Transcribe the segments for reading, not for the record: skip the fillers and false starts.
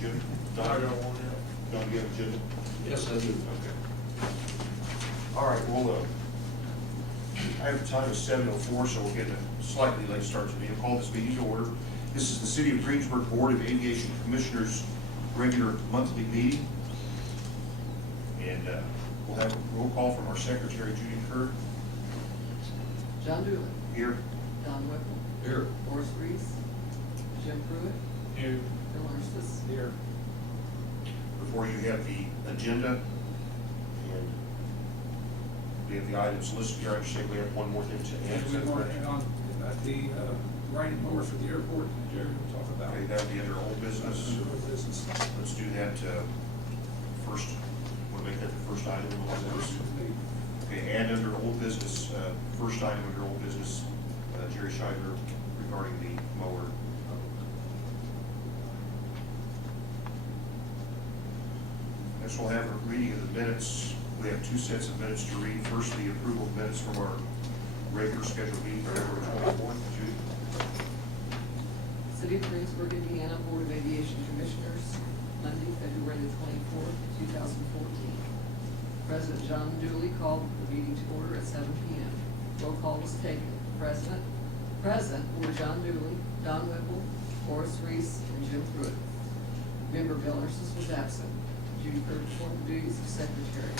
Jim? I Don? don't want it. Don, do you have a agenda? Yes, I do. Okay. All right, well, I have the time of 7:04, so we'll get a slightly late start today. I'll call this meeting to order. This is the City of Greensburg Board of Aviation Commissioners' regular monthly meeting. And we'll have a roll call from our secretary, Judy Kerr. John Dooley. Here. Don Whipple. Here. Horace Reese. Jim Pruitt. Here. Bill Armstrong. Here. Before you have the agenda, and we have the items listed here. I understand we have one more thing to add. Is We that want correct? to add on about the riding mower for the airport, and Jerry will talk about. Okay, that'll be under old business. Under old business. Let's do that first. We'll make that the first item on the list. Okay, add under old business, first item under old business, Jerry Scheidler regarding the mower. Next, we'll have a reading of the minutes. We have two sets of minutes to read. First, the approval of minutes from our regular scheduled meeting, February 24th. Judy? City of Greensburg, Indiana Board of Aviation Commissioners, Monday, February the 24th, 2014. President John Dooley called the meeting to order at 7 p.m. Roll call was taken. Present were John Dooley, Don Whipple, Horace Reese, and Jim Pruitt. Member Bill Armstrong was absent. Judy Kerr performed the duties of secretary.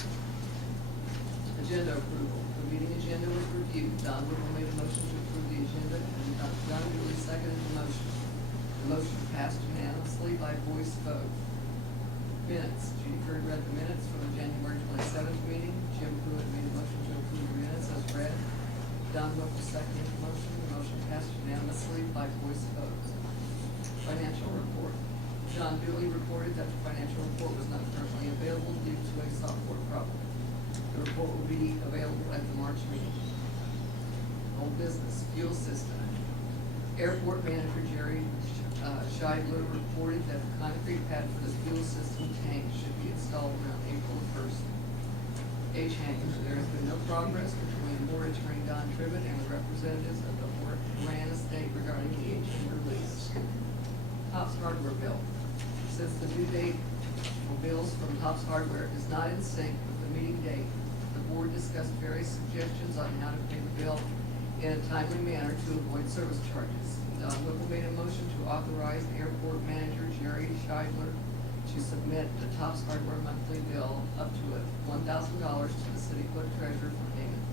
Agenda approval. The meeting agenda was reviewed. Don Whipple made a motion to approve the agenda, and John Dooley seconded the motion. The motion passed unanimously by voice vote. Minutes. Judy Kerr read the minutes from the January 27th meeting. Jim Pruitt made a motion to approve the minutes as read. Don Whipple seconded the motion. The motion passed unanimously by voice vote. Financial report. John Dooley reported that the financial report was not currently available due to a software problem. The report will be available at the March meeting. Old business, fuel system. Airport manager Jerry Scheidler reported that the concrete pad for the fuel system tank should be installed around April 1st. H. Hanger, there has been no progress between board attorney Don Tribbett and the representatives of the Moran estate regarding the H. Hanger lease. Tops Hardware bill. Since the due date for bills from Tops Hardware is not in sync with the meeting date, the board discussed various suggestions on how to pay the bill in a timely manner to avoid service charges. Don Whipple made a motion to authorize the airport manager Jerry Scheidler to submit the Tops Hardware monthly bill up to $1,000 to the city clerk treasurer for payment.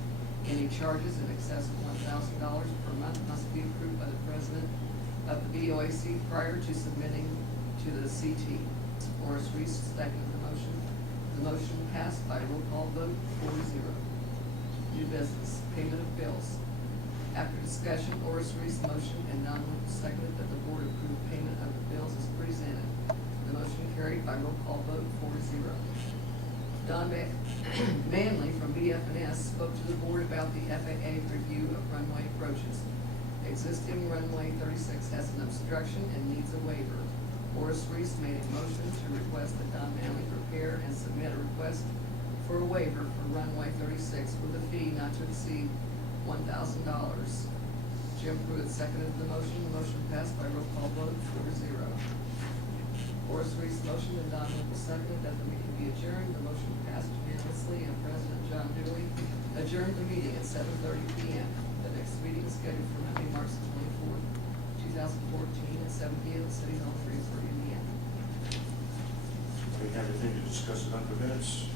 Any charges in excess of $1,000 per month must be approved by the president of the BOAC prior to submitting to the CT. Horace Reese seconded the motion. The motion passed by roll call vote 4-0. New business, payment of bills. After discussion, Horace Reese motion and Don Whipple seconded that the board approve payment of the bills as presented. The motion carried by roll call vote 4-0. Don Manley from BF&S spoke to the board about the FAA review of runway approaches. Existing runway 36 has an obstruction and needs a waiver. Horace Reese made a motion to request that Don Manley prepare and submit a request for a waiver for runway 36 with a fee not to exceed $1,000. Jim Pruitt seconded the motion. The motion passed by roll call vote 4-0. Horace Reese motion and Don Whipple seconded that the meeting be adjourned. The motion passed unanimously, and President John Dooley adjourned the meeting at 7:30 p.m. The next meeting is scheduled for Monday, March 24th, 2014 at 7 p.m. at City Hall, Greensburg, Indiana. We have anything to discuss about the minutes?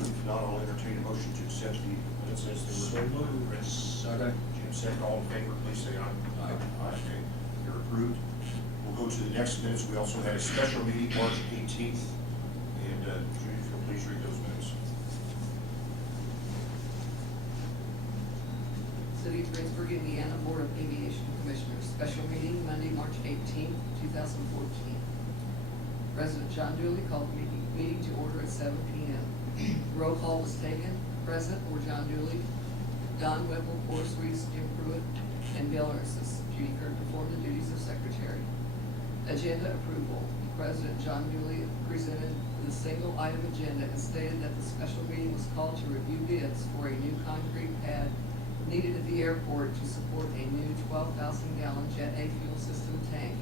If not, I'll entertain a motion to accept the minutes as they were. Second. Jim said, all in favor, please say aye. Aye. Okay, they're approved. We'll go to the next minutes. We also had a special meeting March 18th. And Judy, if you'll please read those minutes. City of Greensburg, Indiana Board of Aviation Commissioners, special meeting Monday, March 18th, 2014. President John Dooley called the meeting to order at 7 p.m. Roll call was taken. Present were John Dooley, Don Whipple, Horace Reese, Jim Pruitt, and Bill Armstrong. Judy Kerr performed the duties of secretary. Agenda approval. President John Dooley presented the single item agenda and stated that the special meeting was called to review bids for a new concrete pad needed at the airport to support a new 12,000-gallon Jet A fuel system tank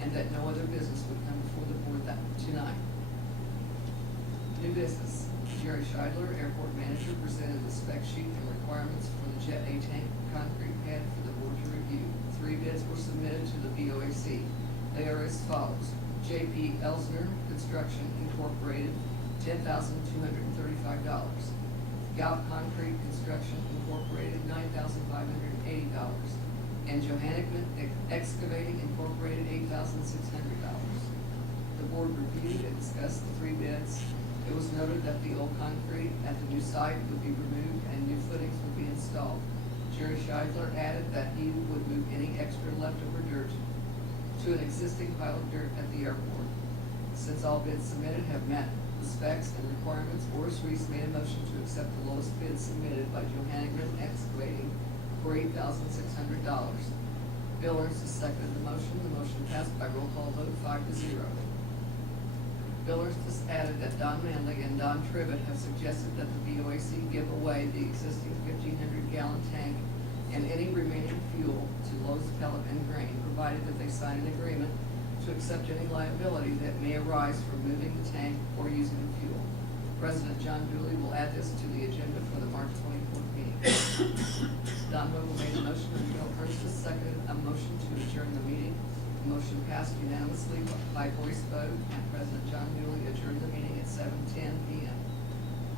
and that no other business would come before the board tonight. New business. Jerry Scheidler, airport manager, presented the spec sheet and requirements for the Jet A tank concrete pad for the board to review. 3 bids were submitted to the BOAC. They are as follows. J.P. Elsner Construction Incorporated, $10,235. Galp Concrete Construction Incorporated, $9,580. And Johannickman Excavating Incorporated, $8,600. The board reviewed and discussed the 3 bids. It was noted that the old concrete at the new site would be removed and new footings would be installed. Jerry Scheidler added that he would move any extra leftover dirt to an existing pile of dirt at the airport. Since all bids submitted have met the specs and requirements, Boris Reese made a motion to accept the lowest bid submitted by Johannickman Excavating for $8,600. Bill Ernst has seconded the motion. The motion passed by roll call vote 5-0. Bill Ernst has added that Don Manley and Don Tribbett have suggested that the BOAC give away the existing 1,500-gallon tank and any remaining fuel to Lowe's Pellet and Grain, provided that they sign an agreement to accept any liability that may arise from moving the tank or using the fuel. President John Dooley will add this to the agenda for the March 24th meeting. Don Vogel made a motion and Bill Ernst has seconded a motion to adjourn the meeting. The motion passed unanimously by voice vote, and President John Dooley adjourned the meeting at 7:10 p.m.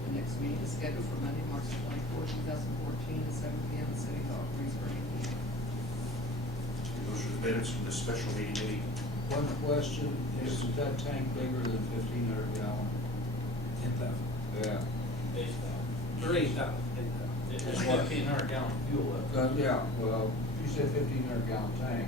The next meeting is scheduled for Monday, March 24, 2014, at 7 p.m. at City Hall, Greensburg, Indiana. Those are the minutes from the special meeting. One question, is that tank bigger than 1,500 gallon? 10,000. Yeah. 8,000. Or 8,000. It has 1,500 gallon fuel left. Yeah, well, you said 1,500 gallon tank.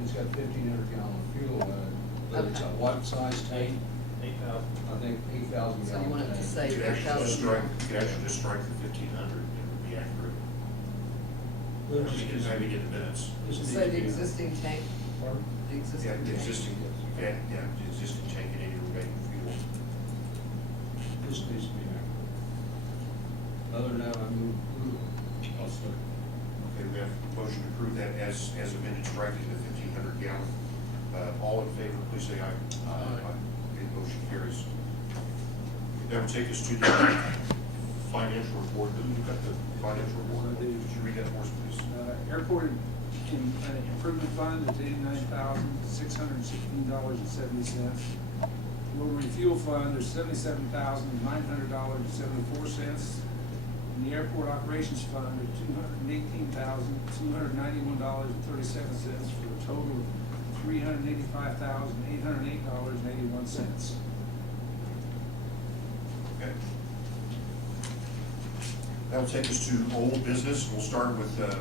It's got 1,500 gallon fuel in it, but it's a what size tank? 8,000. I think 8,000 So gallon you want it to tank. say You could actually just 8,000? strike, you could actually just strike the 1,500, it would be accurate. Well, I mean, you can maybe get the minutes. This Say needs to the be- existing tank, Pardon? the existing Yeah, tank. the existing, the existing tank and any remaining fuel. This needs to be accurate. Other than that, I move approval. Okay, we have a motion to approve that as amended, striking the 1,500 gallon. All in favor, please say aye. Aye. Okay, the motion carries. That will take us to the financial report. You've got the financial report. I do. Could you read that for us, please? Airport improvement fund is $89,616.70. Rotary fuel fund, there's $77,900.74. In the airport operations fund, there's $218,291.37 for a total of $385,808.81. Okay. That'll take us to old business. We'll start with the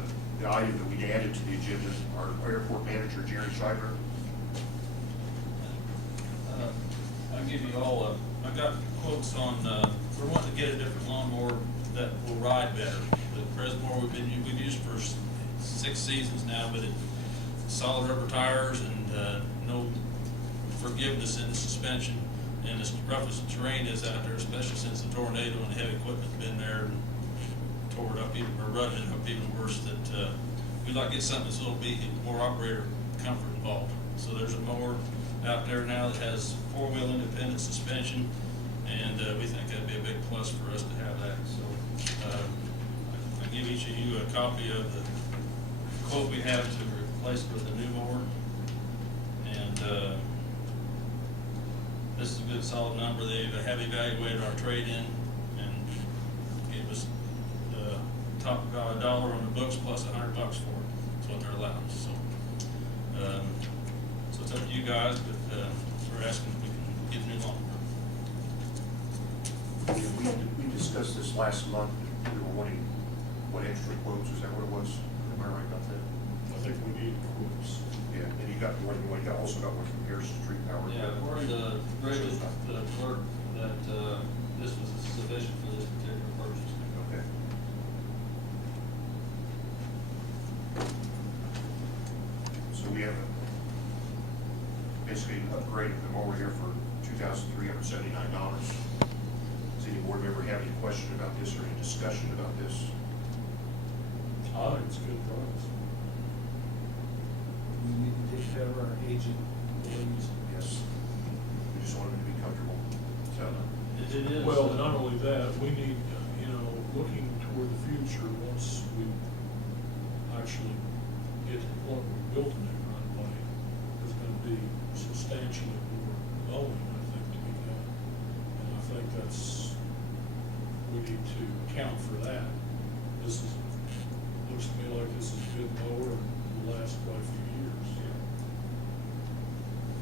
item that we added to the agenda, our airport manager, Jerry Scheidler. I'll give you all, I got quotes on, we're wanting to get a different lawnmower that will ride better. The present mower we've used for 6 seasons now, but it's solid rubber tires and, no forgiveness in the suspension. And as rough as the terrain is out there, especially since the tornado and the heavy equipment's been there and tore it up even, or rutted it up even worse, that, we'd like to get something that's a little bit more operator comfort involved. So there's a mower out there now that has 4-wheel independent suspension, and we think that'd be a big plus for us to have that. So I give each of you a copy of the quote we have to replace it with a new mower. And this is a good solid number. They have evaluated our trade-in and gave us top $1 on the books plus $100 for it. That's what they're allowing. So so it's up to you guys, but we're asking if we can get a new lawnmower. We discussed this last month. We were wanting, what, extra quotes? Is that what it was? Am I right about that? I think we need quotes. Yeah, and you got one, you also got one from Harrison Street Power. Yeah, according to Greg, the clerk, that this was sufficient for this particular purchase. Okay. So we have basically an upgrade of the mower here for $2,379. Does any board member have any question about this or any discussion about this? I think it's good price. we need to take care of our aging employees. Yes. We just want them to be comfortable. So, It is. Well, not only that, we need, looking toward the future, once we actually get to the point where we built a new runway, there's gonna be substantially more mowing, I think, to be done. And I think we need to account for that. This looks to me like this is a good mower and will last quite a few years.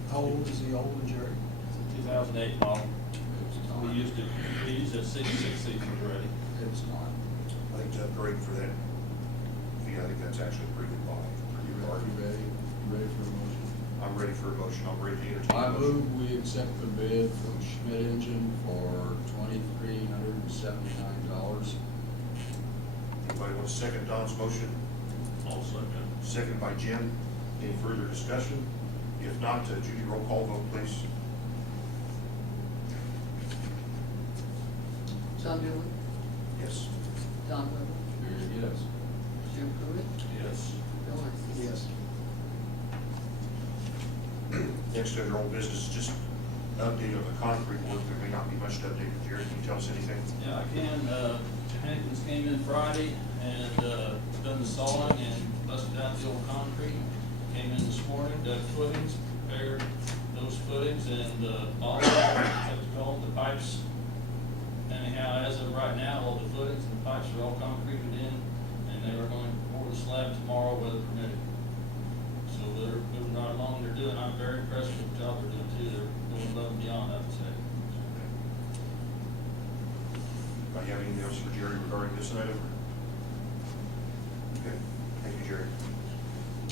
How old is the old one, Jerry? 2008 model. It's not. We used it 6 seasons already. It's not. I think to upgrade for that fee, I think that's actually a pretty good buy. Pretty good Are you bargain. ready? You ready for a motion? I'm ready for a motion. I'm ready to entertain. I a motion. move we accept the bid from Schmidt Engine for $2,379. Anybody want to second Don's motion? I'll second. Second by Jim. Any further discussion? If not, Judy, roll call vote, please. John Dooley, Yes. Don Whipple, Yes. Jim Pruitt, Yes. Bill Winters. Next under old business, just an update of the concrete work. There may not be much to update. Jerry, can you tell us anything? Yeah, I can. Hankins came in Friday and done the sawing and busted out the old concrete. Came in this morning, dug footings, prepared those footings, and all the pipes. Anyhow, as of right now, all the footings and the pipes are all concreted in, and they are going to pour the slab tomorrow, weather permitting. So they're moving right along. I'm very impressed with the job they're doing too. They're going above and beyond, I would say. Anybody have anything else for Jerry regarding this item? Okay, thank you, Jerry.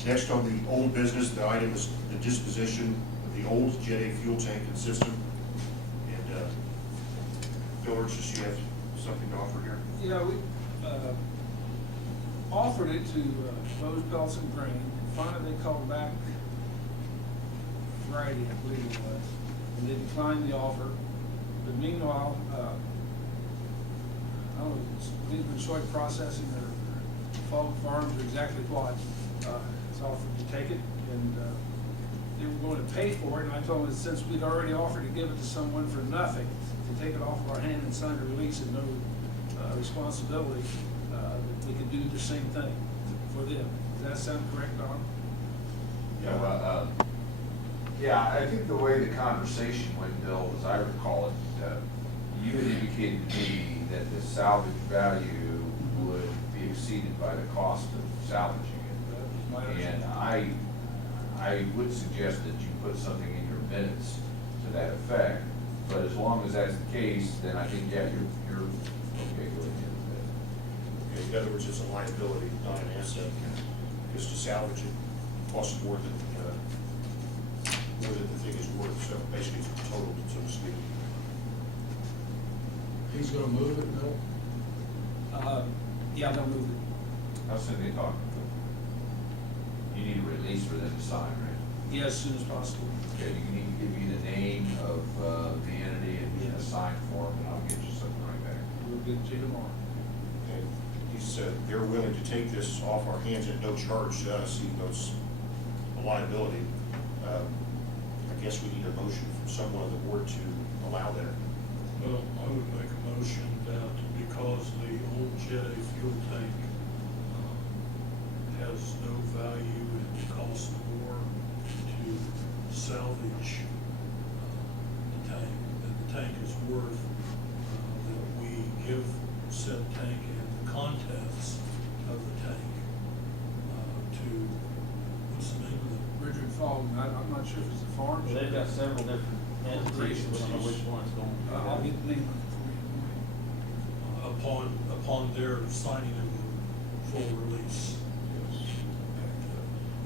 Next on the old business, the item is the disposition of the old Jet A fuel tank and system. And Bill Ursus, you have something to offer here? Yeah, we offered it to Bose Pelts and Grain. Finally, they called back Friday, I believe it was, and they declined the offer. But meanwhile, I don't know, Greensburg Soy Processing or Fog Farms or exactly what, has offered to take it, and they were going to pay for it, and I told them that since we'd already offered to give it to someone for nothing, to take it off of our hand and sign a release and no responsibility, that we could do the same thing for them. Does that sound correct, Don? Yeah, I think the way the conversation went, Bill, as I recall it, you had indicated to me that the salvage value would be exceeded by the cost of salvaging That was my it. And understanding. I would suggest that you put something in your minutes to that effect, but as long as that's the case, then I think, yeah, you're okay going ahead with it. Okay, in other words, it's a liability, not an asset, because to salvage it costs more than the thing is worth, so basically it's total, so to speak. He's gonna move it, Bill? Yeah, they'll move it. How soon they talking? You need a release for them to sign, right? Yeah, as soon as possible. Okay, you need to give me the name of the entity and a Yes. signed form, and I'll get you something right back. We'll get to you tomorrow. Okay, they're willing to take this off our hands at no charge to us, even though it's a liability. I guess we need a motion from someone on the board to allow that. Well, I would make a motion that because the old Jet A fuel tank has no value and costs more to salvage the tank, than the tank is worth, that we give said tank and the contents of the tank to, what's the name of the Richard Fogg, I'm not sure if it's the farm. They've got several different entities, I don't know which one's going to. I'll get the name of it for you. upon their signing of the full release.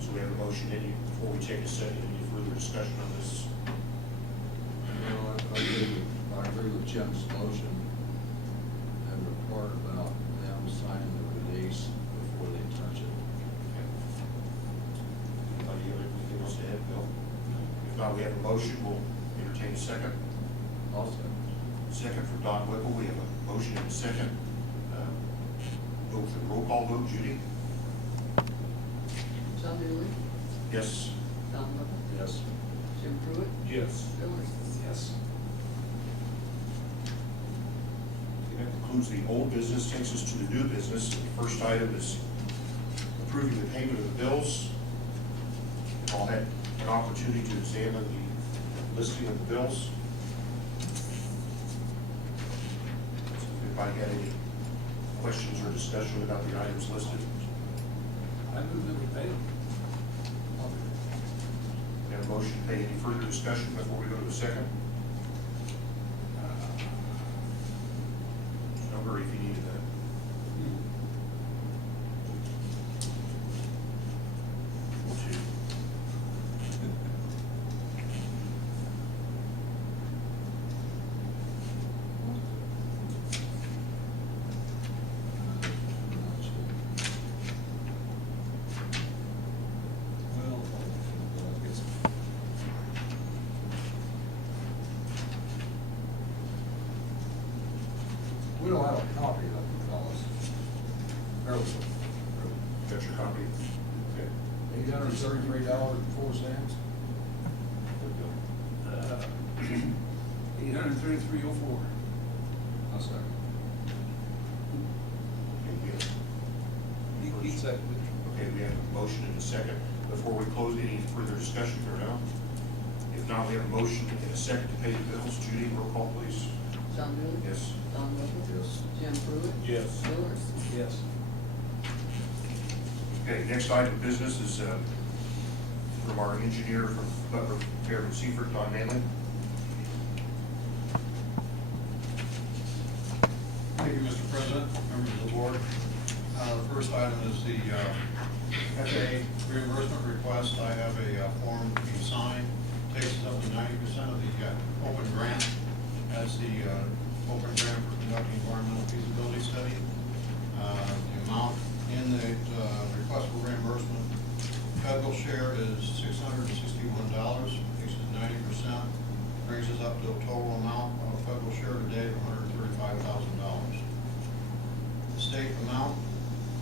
So we have a motion, before we take a second, any further discussion on this? No, I agree with Jim's motion and the part about them signing the release before they touch it. Anybody have anything else to add, Bill? If not, we have a motion, we'll entertain a second. Also, Second from Don Whipple, we have a motion and a second. Vote for the roll call vote, Judy? John Dooley, Yes. Don Whipple, Yes. Jim Pruitt, Yes. Bill Armstrong. Yes. That concludes the old business, takes us to the new business. The first item is approving the payment of the bills. We've all had an opportunity to examine the listing of the bills. So if anybody had any questions or discussion about the items listed, I move that we pay them. we have a motion to pay. Any further discussion before we go to the second? No hurry if you needed that. Two. Well, I guess. We don't have a copy of it, fellas. Got your copy? Okay. $833.04. $833.04. I'll second. He seconded. Okay, we have a motion and a second. Before we close, any further discussion or no? If not, we have a motion and a second to pay the bills. Judy, roll call, please. John Dooley. Yes. Don Whipple. Yes. Jim Pruitt. Yes. Bill Armstrong. Yes. Okay, next item of business is from our engineer from Butler, Fair and Seaford, Don Manley. Thank you, Mr. President, members of the board. The first item is the FAA reimbursement request. I have a form to be signed, takes us up to 90% of the open grant. That's the open grant for conducting environmental feasibility study. The amount in the request for reimbursement, federal share is $661, takes us 90%, brings us up to a total amount of federal share today of $135,000. The state amount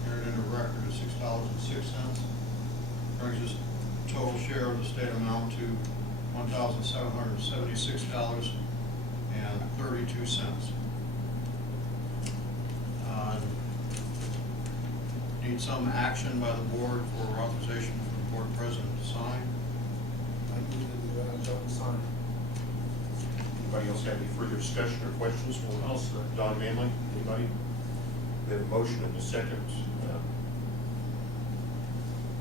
entered into record is $6.06, brings us total share of the state amount to $1,776.32. Need some action by the board for authorization for the board president to sign. I move that we don't sign. Anybody else have any further discussion or questions for I'll second. Don Manley? Anybody? We have a motion and a second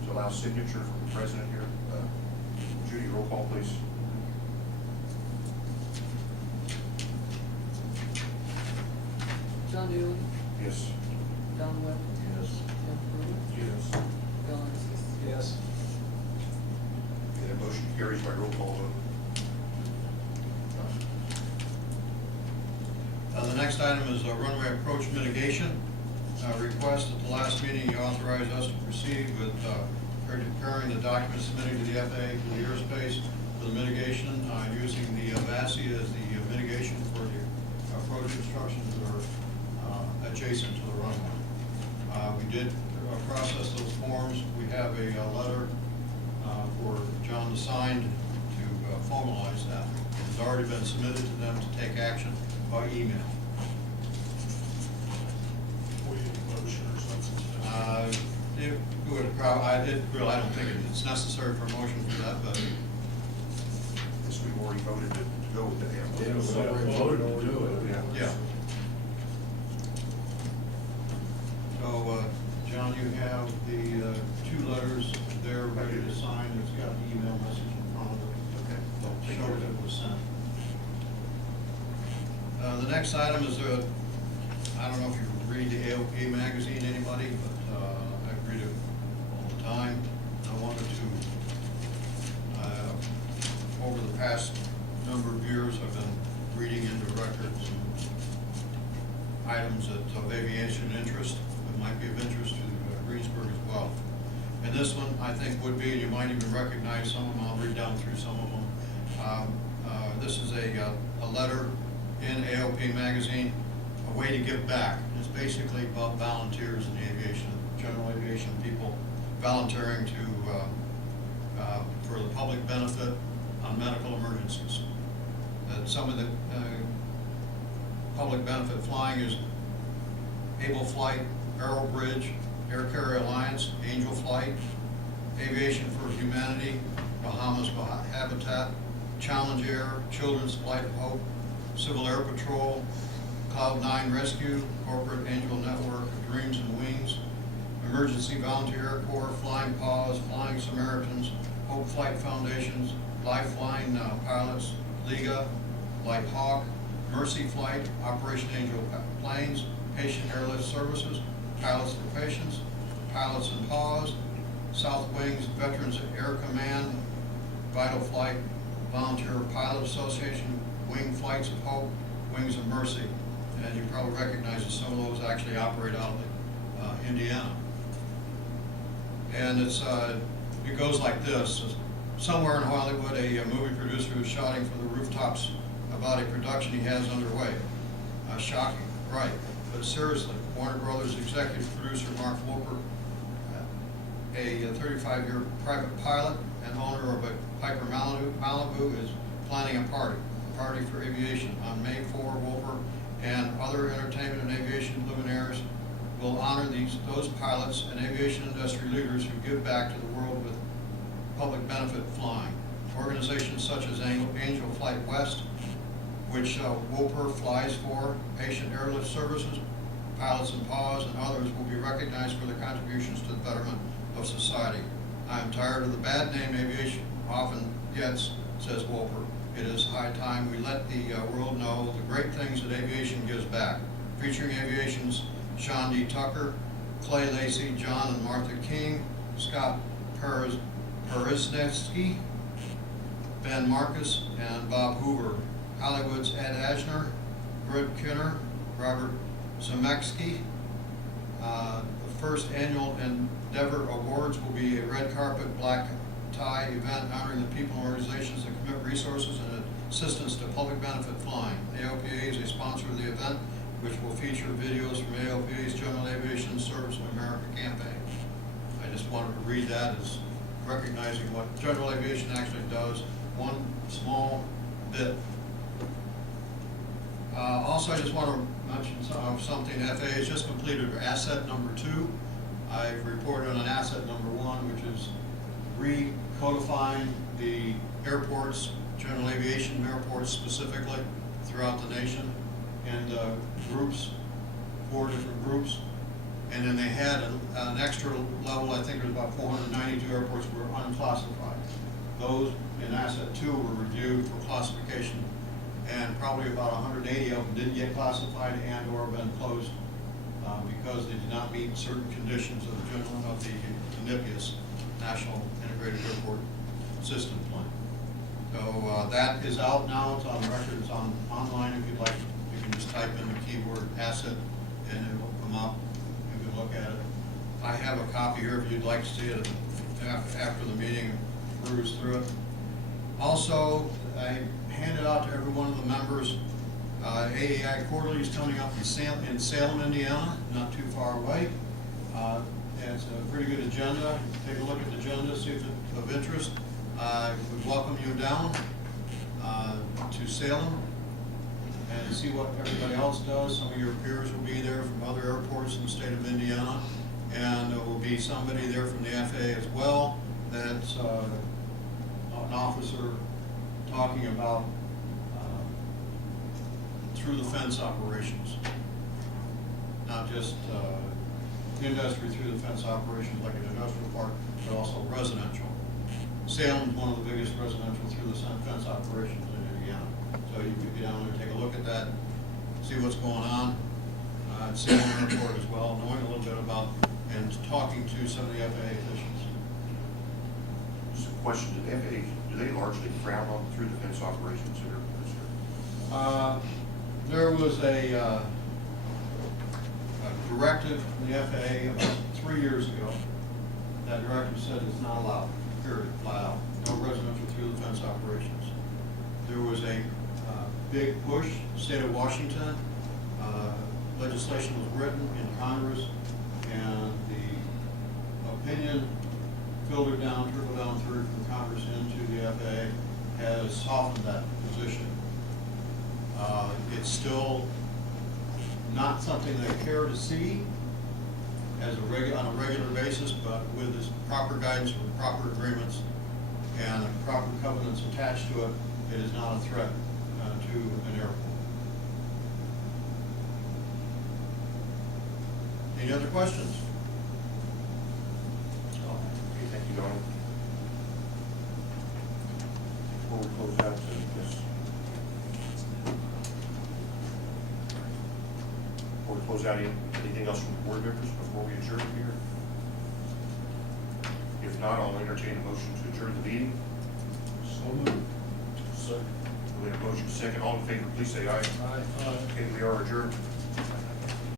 to allow signature from the president here. Judy, roll call, please. John Dooley. Yes. Don Whipple. Yes. Jim Pruitt. Yes. Bill Armstrong. Yes. Okay, that motion carries by roll call vote. The next item is a runway approach mitigation. Request at the last meeting, you authorized us to proceed with preparing the documents submitted to the FAA for the airspace for the mitigation, using the VASI as the mitigation for the approach obstructions that are adjacent to the runway. We did process those forms. We have a letter for John to sign to formalize that. It's already been submitted to them to take action by email. We need a motion or something. It would I don't think it's necessary for a motion for that, but Yes, we've already voted to go with that. Yeah, we already voted to do it. yeah. So, John, you have the two letters there ready to sign. It's got an email message in front of it. Okay. Don't take Shows care of it it. was sent. The next item is I don't know if you read the AOP magazine, anybody, but I read it all the time. I wanted to, over the past number of years, I've been reading into records and items of aviation interest that might be of interest to Greensburg as well. And this one, I think, would be, and you might even recognize some of them. I'll read down through some of them. This is a letter in AOP magazine, a way to give back. It's basically about volunteers in the aviation, general aviation people volunteering to for the public benefit on medical emergencies. Some of the public benefit flying is Able Flight, Aero Bridge, Air Carrier Alliance, Angel Flight, Aviation for Humanity, Bahamas Habitat, Challenge Air, Children's Flight of Hope, Civil Air Patrol, Cloud 9 Rescue, Corporate Angel Network, Dreams and Wings, Emergency Volunteer Air Corps, Flying Paws, Flying Samaritans, Hope Flight Foundations, Life Flying Pilots, Liga, Light Hawk, Mercy Flight, Operation Angel Planes, Patient Airlift Services, Pilots for Patients, Pilots and Paws, South Wings, Veterans Air Command, Vital Flight, Volunteer Pilot Association, Wing Flights of Hope, Wings of Mercy. And you probably recognize that some of those actually operate out of Indiana. And it goes like this. Somewhere in Hollywood, a movie producer is shouting from the rooftops about a production he has underway. Shocking, right. But seriously, Warner Brothers executive producer Mark Wolper, a 35-year private pilot and owner of a Piper Malibu, is planning a party for aviation. On May 4, Wolper and other entertainment and aviation luminaries will honor those pilots and aviation industry leaders who give back to the world with public benefit flying. Organizations such as Angel Flight West, which Wolper flies for, Patient Airlift Services, Pilots and Paws, and others will be recognized for their contributions to the betterment of society. I am tired of the bad name aviation often gets, says Wolper. It is high time we let the world know the great things that aviation gives back. Featuring aviation's Sean D. Tucker, Clay Lacey, John and Martha King, Scott Perisnevsky, Ben Marcus, and Bob Hoover. Hollywood's Ed Asner, Britt Kinner, Robert Zemeckis. The first annual Endeavor Awards will be a red carpet, black tie event honoring the people and organizations that commit resources and assistance to public benefit flying. AOPA is a sponsor of the event, which will feature videos from AOPA's General Aviation Service of America campaign. I just wanted to read that as recognizing what General Aviation actually does, one small bit. Also, I just want to mention something. FAA has just completed asset number 2. I've reported on asset number 1, which is recodifying the airports, general aviation airports specifically, throughout the nation, and groups, 4 different groups. And then they had an extra level, I think it was about 492 airports were unclassified. Those in asset 2 were reviewed for classification, and probably about 180 of them didn't get classified and or been closed because they did not meet certain conditions of the NIPIAS, National Integrated Airport System Plan. So that is out now. It's on record. It's online. If you'd like, you can just type in the keyword asset and it will come up. You can look at it. I have a copy here if you'd like to see it after the meeting, peruse through it. Also, I handed out to every one of the members AAI Quarterly is coming up in Salem, Indiana, not too far away. It's a pretty good agenda. Take a look at the agenda, see if it's of interest. I would welcome you down to Salem and see what everybody else does. Some of your peers will be there from other airports in the state of Indiana, and there will be somebody there from the FAA as well that's an officer talking about through the fence operations, not just industry through the fence operations like an industrial park, but also residential. Salem is one of the biggest residential through the fence operations in Indiana. So you could get down there, take a look at that, see what's going on at Salem Airport as well, knowing a little bit about and talking to some of the FAA officials. Just a question, do they largely frown on through the fence operations at airports? There was a directive from the FAA about 3 years ago. That directive said it's not allowed, period, flat out. No residential through the fence operations. There was a big push, state of Washington. Legislation was written in Congress, and the opinion filtered down, trickled down through from Congress into the FAA has softened that position. It's still not something they care to see as on a regular basis, but with this proper guidance, with proper agreements, and proper covenants attached to it, it is not a threat to an airport. Any other questions? Okay, thank you, Donald. Before we close out this, before we close out, anything else from the board members before we adjourn here? If not, I'll entertain a motion to adjourn the meeting. So moved. So, We have a motion second. All in favor, please say aye. aye. Okay, we are adjourned.